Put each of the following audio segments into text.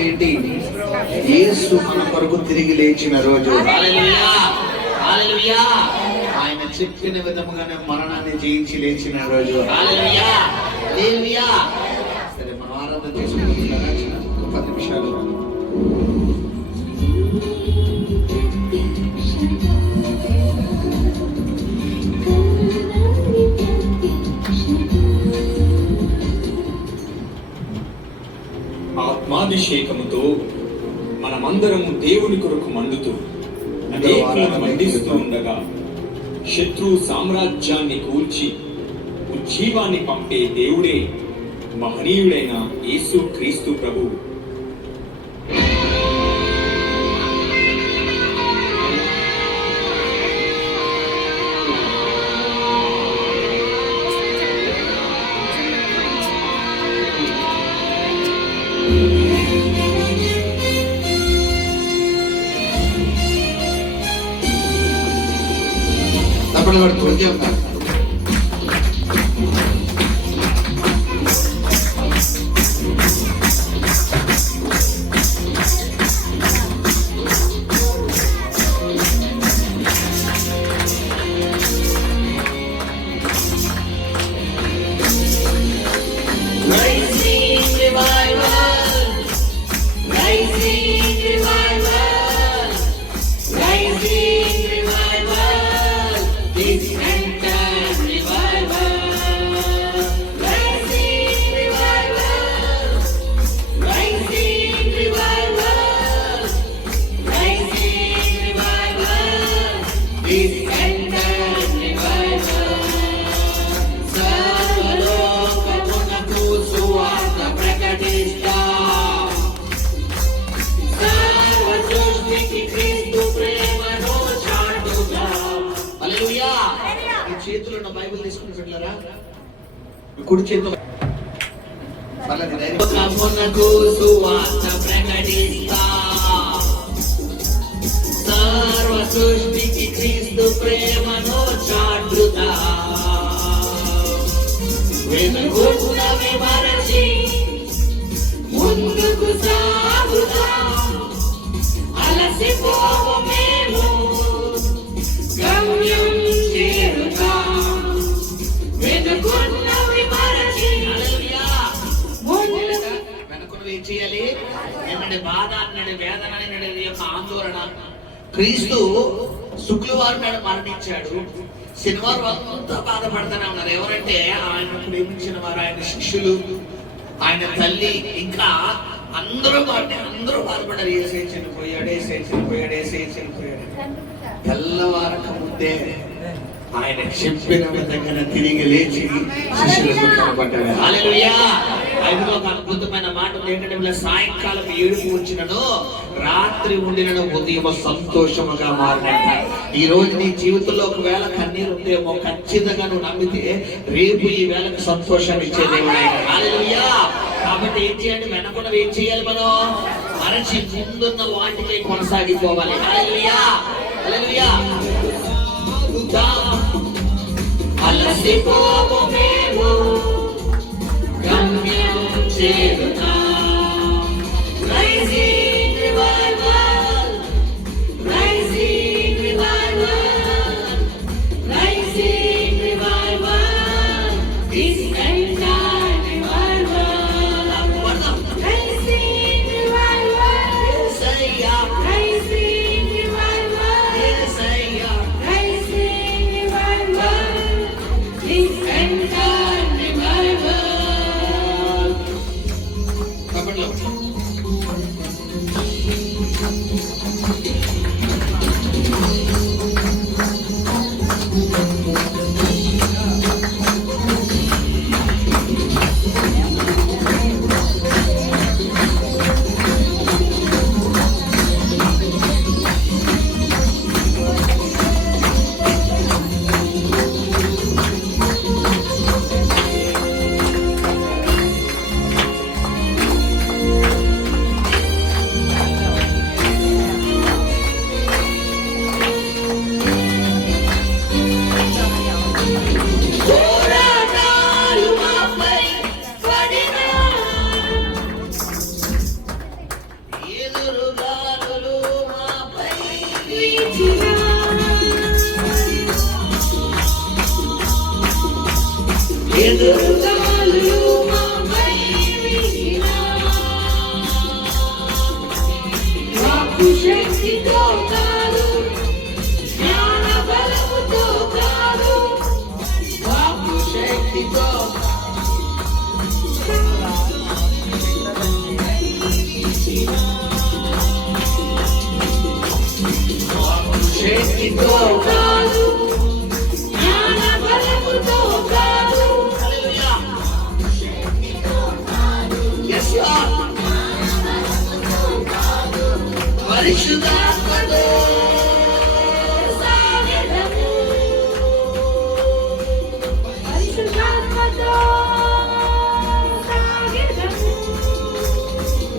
అంటే ఏంటి? యేసు మన కొరకు తిరిగి లేచిన రోజు. హల్లెలూయా, హల్లెలూయా. ఆయన చెప్పిన విధముగానే మరణాన్ని జయించి లేచిన రోజు. హల్లెలూయా, హల్లెలూయా. సరే, మనం ఆరాధన చేసుకుంటున్నారా? 10 నిమిషాలు. ఆత్మాభిషేకముతో మనమందరము దేవుని కొరకు మండుతూ అనేకులను మండిస్తూ ఉండగా శత్రు సామ్రాజ్యాన్ని కూల్చి ఉజ్జీవాన్ని పంపే దేవుడే మహనీయుడైన యేసు క్రీస్తు ప్రభు. చేతులు ఉన్న బైబిల్ తీసుకుని పెట్టారా? కుడి చేతిలో సర్వ సృష్టికి క్రీస్తు ప్రేమను చాటుతా, వెనుకనే మరచి ముందుకు సాగుతా, అలసిపోవు మేము గమ్యం చేరుతా, వెనుకున్నవి మరచి. వెనుకున్నవి ఏం చేయాలి? ఏమంటే బాధ అన్నాడు, వేదన అన్నాడు, యొక్క ఆందోళన. క్రీస్తు శుక్రవారం నాడు మరణించాడు. శనివారం అంతా బాధపడుతూనే ఉన్నారు. ఎవరంటే ఆయన ప్రేమించిన వారు, ఆయన శిష్యులు, ఆయన తల్లి, ఇంకా అందరూ బాధపడ్డారు. ఏసై చనిపోయాడు, ఏసై చనిపోయాడు, ఏసై చనిపోయాడు. తెల్లవారక ముందే ఆయన చెప్పిన విధంగా తిరిగి లేచి శిష్యులకు కనపడ్డాడు. హల్లెలూయా. బైబిల్లో ఒక అద్భుతమైన మాట ఏంటంటే, సాయంకాలం 7 వచ్చినను రాత్రి ఉండినను ఉదయం సంతోషముగా మారినట్ట. ఈ రోజు నీ జీవితంలో ఒకవేళ కన్నీరు ఉందేమో, ఖచ్చితంగా నువ్వు నమ్మితే రేపు ఈ వేళకు సంతోషాన్ని ఇచ్చే దేవుడే. హల్లెలూయా. కాబట్టి ఏం చేయండి? వెనకుండా ఏం చేయాలి? మనం మరచి ముందున్న వాటికి కొనసాగిపోవాలి. హల్లెలూయా, హల్లెలూయా. అలసిపోము మేము గమ్యం చేరుతా, rising revival, rising revival, rising revival, this end time revival, rising revival, యేసయ్యా, రైజింగ్ రివైవల్, యేసయ్యా, rising revival, this end time revival. కబడ్లో ఎదురుగాలు మాపై వీచినా, వాక్కు శక్తితో కాదు, జ్ఞాన బలముతో కాదు, వాక్కు శక్తితో శక్తితో కాదు, జ్ఞాన బలముతో కాదు. హల్లెలూయా. Yes, Lord. పరిశుద్ధాత్మతో సాగెదము, పరిశుద్ధాత్మతో సాగెదము.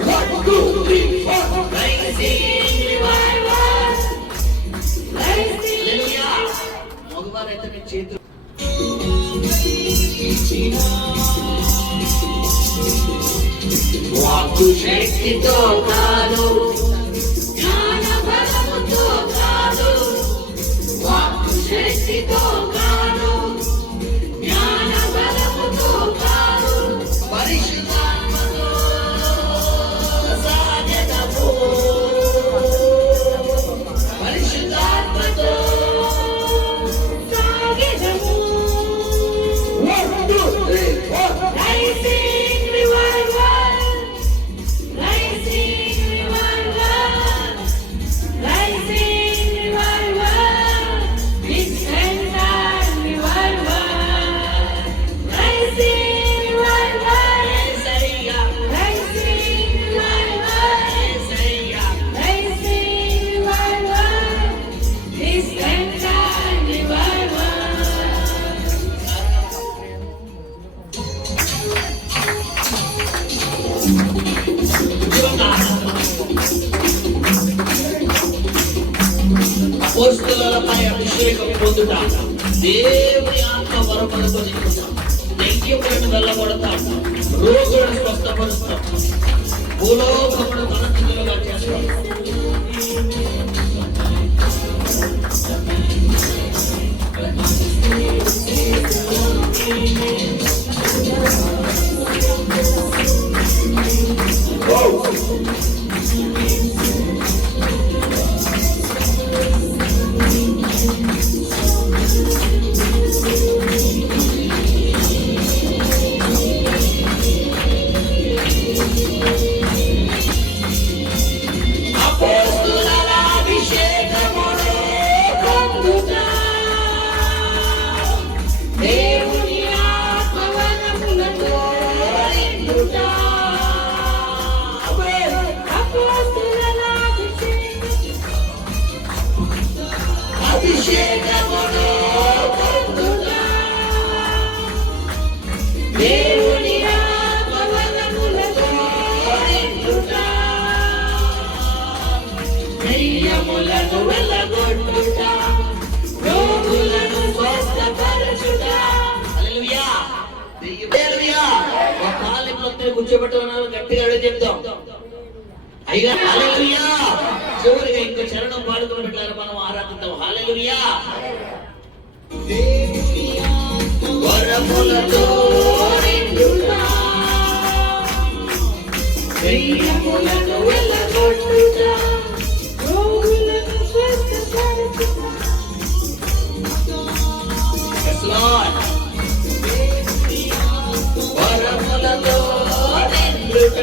1, 2, 3, 4 Rising revival. హల్లెలూయా. మగవారైతే మీ చేతులు వాక్కు శక్తితో కాదు, జ్ఞాన బలముతో కాదు, వాక్కు శక్తితో కాదు, జ్ఞాన బలముతో కాదు, పరిశుద్ధాత్మతో సాగెదము, పరిశుద్ధాత్మతో సాగెదము. 1, 2, 3, 4 Rising revival, rising revival, rising revival, it's end time revival, rising revival, Isaiah, rising revival, Isaiah, rising revival, it's end time revival. అపోస్తలులపై అభిషేకం పొందుట, దేవుని ఆత్మ వరములతో నింపుట, దెయ్యములను వెళ్ళగొడతాం, రోగులను స్వస్థపరుస్తాం, భూలోకమును తలకిందులుగా చేస్తాం. అపోస్తలుల అభిషేకమును పొందుట, దేవుని ఆత్మ వరములతో నిండుట. అపోస్తలుల అభిషేకమును పొందుట, దేవుని ఆత్మ వరములతో నిండుట. దెయ్యములను వెళ్ళగొట్టుట, రోగులను స్వస్థపరచుట. హల్లెలూయా. హల్లెలూయా. ఒక కాలంలో కూర్చోబెట్టి ఉన్నారు, గట్టిగా అడుగు చెప్తాం. అయ్యా హల్లెలూయా. చివరిగా ఇంకో చరణం పాడుకుని పెట్టారు, మనం ఆరాధిద్దాం. హల్లెలూయా. వరములతో నిండుట, దెయ్యములను వెళ్ళగొట్టుట, రోగులను స్వస్థపరచుట. Yes, Lord. వరములతో నిండుట,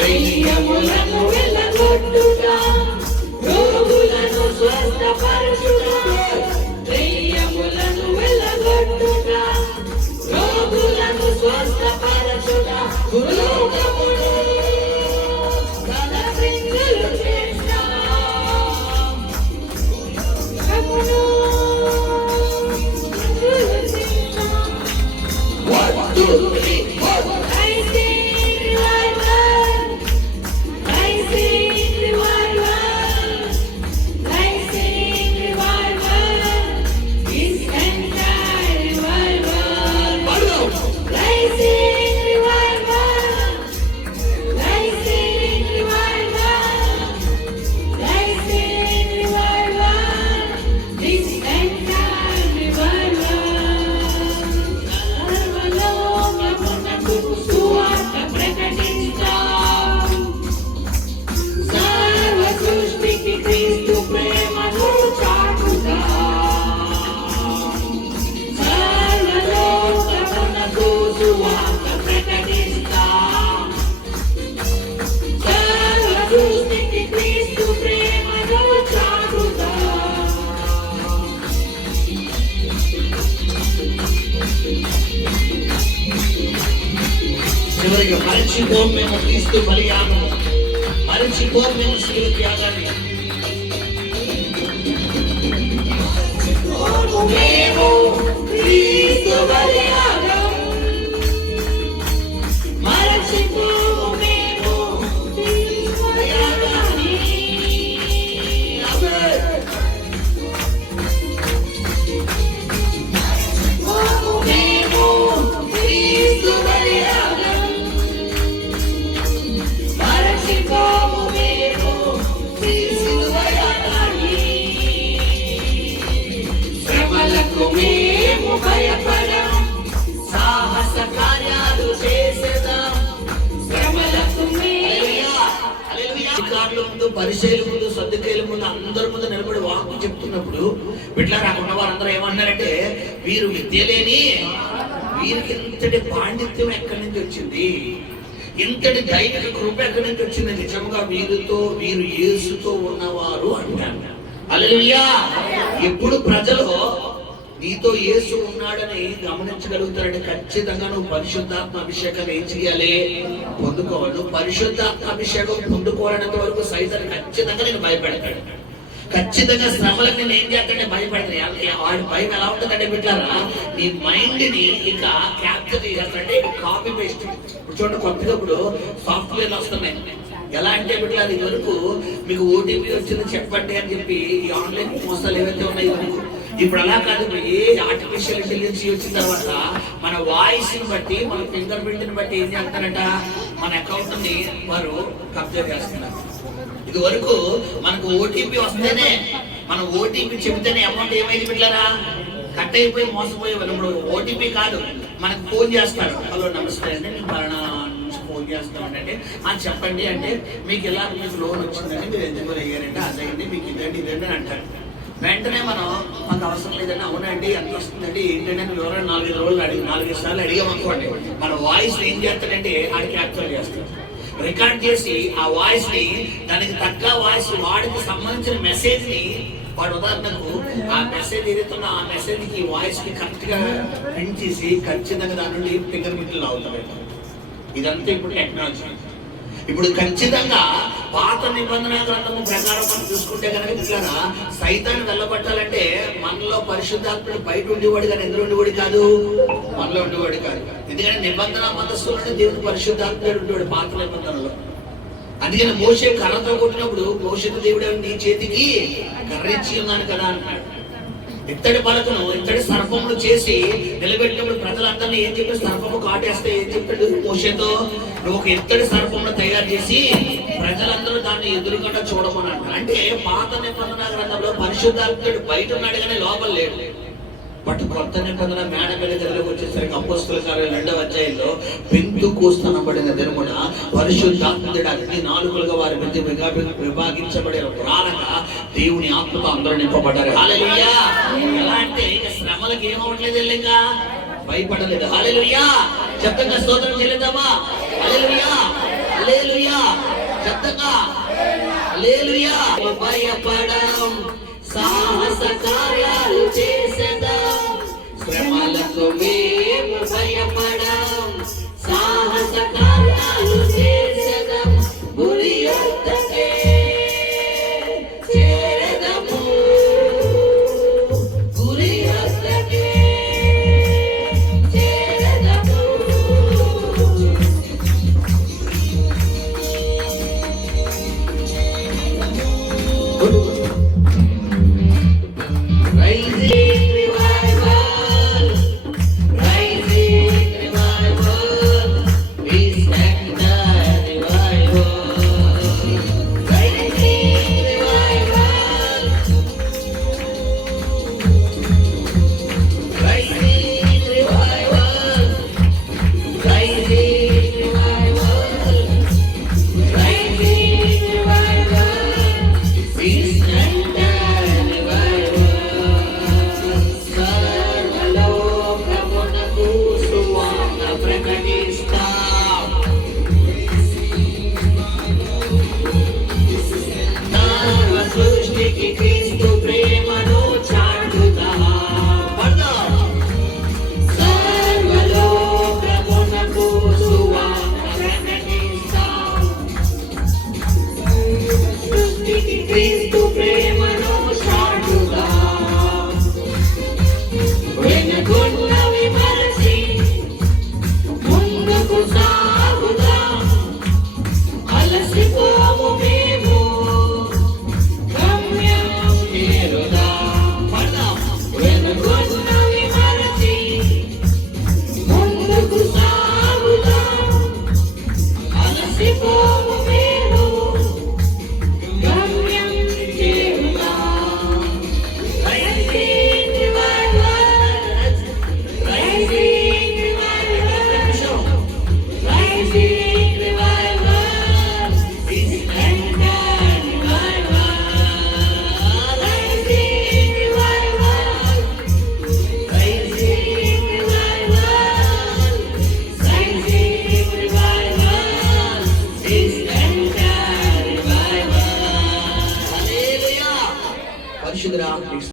దెయ్యములను వెళ్ళగొట్టుట, రోగులను స్వస్థపరచుట, దెయ్యములను వెళ్ళగొట్టుట, రోగులను స్వస్థపరచుట. భూలోకమును తలక్రిందులు చేస్తాం, భూలోకమును తలక్రిందులు చేస్తాం. 1, 2, 3, 4 Rising revival, rising revival, rising revival, it's end time revival. Rising revival, మరచిపోం మేము క్రీస్తు బలియాగము, మరచిపోం మేము శిలువ త్యాగాన్ని. మేము క్రీస్తు బలియాగం, మరచిపోము మేము క్రీస్తు బలియాగాన్ని. మేము క్రీస్తు బలియాగం, మరచిపోము మేము క్రీస్తు బలియాగాన్ని. శ్రమలకు మేము భయపడం, సాహస కార్యాలు చేసేదాం. శ్రమలకు అధికారుల ముందు, పరిచయాల ముందు, సర్దుకేల ముందు, అందరి ముందు నిలబడి వాక్కు చెప్తున్నప్పుడు బిడ్డలా రాకున్న వారందరూ ఏమన్నారంటే, వీరు విద్య లేని వీరికి ఇంతటి పాండిత్యం ఎక్కడి నుంచి వచ్చింది, ఇంతటి దైవిక కృప ఎక్కడి నుంచి వచ్చింది, నిజంగా వీరు యేసుతో ఉన్నవారు అంటారు. హల్లెలూయా. ఎప్పుడు ప్రజలు నీతో యేసు ఉన్నాడని గమనించగలుగుతారంటే ఖచ్చితంగా నువ్వు పరిశుద్ధాత్మ అభిషేకాన్ని ఏం చేయాలి, పొందుకోవాలి. నువ్వు పరిశుద్ధాత్మ అభిషేకం పొందుకోవాలనేంత వరకు సైతాన్ని ఖచ్చితంగా నేను భయపెడతాడు. ఖచ్చితంగా శ్రమలకు నేను ఏం చేస్తాడంటే భయపడతాను. వాడి భయం ఎలా ఉంటుందంటే బిడ్డారా, నీ మైండ్ ని ఇంకా క్యాప్చర్ చేస్తాడంటే కాపీ పేస్ట్. ఇప్పుడు చూడండి, కొత్తగా ఇప్పుడు సాఫ్ట్వేర్లు వస్తున్నాయి. ఎలా అంటే బిడ్డలా, ఇది వరకు మీకు ఓటీపీ వచ్చింది చెప్పండి అని చెప్పి ఈ ఆన్లైన్ మోసాలు ఏవైతే ఉన్నాయి వరకు, ఇప్పుడు అలా కాదు. ఏ ఆర్టిఫిషియల్ ఇంటెలిజెన్స్ వచ్చిన తర్వాత మన వాయిస్ ని బట్టి, మన ఫింగర్ ప్రింట్ ని బట్టి ఏం చేస్తారంట, మన అకౌంట్ ని వారు కబ్జా చేస్తున్నారు. ఇది వరకు మనకు ఓటీపీ వస్తేనే, మనం ఓటీపీ చెబితేనే అమౌంట్ ఏమైంది బిడ్డలారా, కట్ అయిపోయి మోసపోయేవాళ్ళు. ఇప్పుడు ఓటీపీ కాదు, మనకు ఫోన్ చేస్తారు. హలో నమస్తే అండి, మేము పలానా నుంచి ఫోన్ చేస్తామంటే చెప్పండి అంటే, మీకు ఇలా మీకు లోన్ వచ్చిందండి, మీరు ఎలిజిబుల్ అయ్యారంటే అదైంది, మీకు ఇదండి అని అంటారు. వెంటనే మనం మాకు అవసరం లేదండి, అవునండి ఎంత వస్తుందండి ఏంటంటే వివరణ 4 సార్లు అడిగామనుకోండి, మన వాయిస్ ఏం చేస్తాడంటే ఆడికి క్యాప్చర్ చేస్తాడు, రికార్డ్ చేసి ఆ వాయిస్ ని, దానికి తగ్గ వాయిస్, వాడికి సంబంధించిన మెసేజ్ ని వాడు, ఉదాహరణకు ఆ మెసేజ్ ఏదైతుందో ఆ మెసేజ్ కి వాయిస్ కి కరెక్ట్ గా ప్రింట్ చేసి ఖచ్చితంగా దాని నుండి ఫింగర్ ప్రింట్లు అవుతాయి. ఇదంతా ఇప్పుడు టెక్నాలజీ. ఇప్పుడు ఖచ్చితంగా పాత నిబంధన గ్రంథము ప్రకారం మనం చూసుకుంటే కనుక ఇట్లా సైతాన్ని వెళ్ళబట్టాలంటే మనలో పరిశుద్ధాత్ముడు బయట ఉండేవాడు కానీ ఎందులో ఉండేవాడు కాదు, మనలో ఉండేవాడు కాదు. ఎందుకంటే నిబంధన మనస్సులో దేవుడు పరిశుద్ధాత్ముడు ఉండేవాడు పాత నిబంధనలో. అందుకని మోషే కర్రతో కొట్టినప్పుడు మోషేతో దేవుడు నీ చేతికి కర్ర ఇచ్చి ఉన్నాను కదా అన్నాడు. ఇత్తడి పలకను, ఇత్తడి సర్పములు చేసి నిలబెట్టినప్పుడు ప్రజలందరినీ ఏం చెప్పి, సర్పము కాటేస్తే ఏం చెప్పాడు మోషేతో, నువ్వు ఒక ఇత్తడి సర్పమును తయారు చేసి ప్రజలందరూ దాన్ని ఎదురుకుండా చూడమని అంటారు. అంటే పాత నిబంధన గ్రంథంలో పరిశుద్ధాత్ముడు బయట ఉన్నాడు కానీ లోపల లేడు. బట్ కొత్త నిబంధన మేడ మీద దగ్గరకు వచ్చేసరికి అపోస్తల కార్యాలు 2వ అధ్యాయంలో పెంతెకోస్తనబడిన దినమున పరిశుద్ధాత్ముడు అగ్ని నాలుకలుగా వారి మధ్య విభాగించబడిన ప్రారంగా దేవుని ఆత్మతో అందరూ నింపబడ్డారు. హల్లెలూయా. ఎలా అంటే ఇక శ్రమలకు ఏమవట్లేదు, ఇంకా భయపడలేదు. హల్లెలూయా. శబ్దంగా స్తోత్రం చెల్లిద్దామా? హల్లెలూయా, హల్లెలూయా, శబ్దంగా హల్లెలూయా. భయపడం, సాహస కార్యాలు చేసేదాం, శ్రమలకు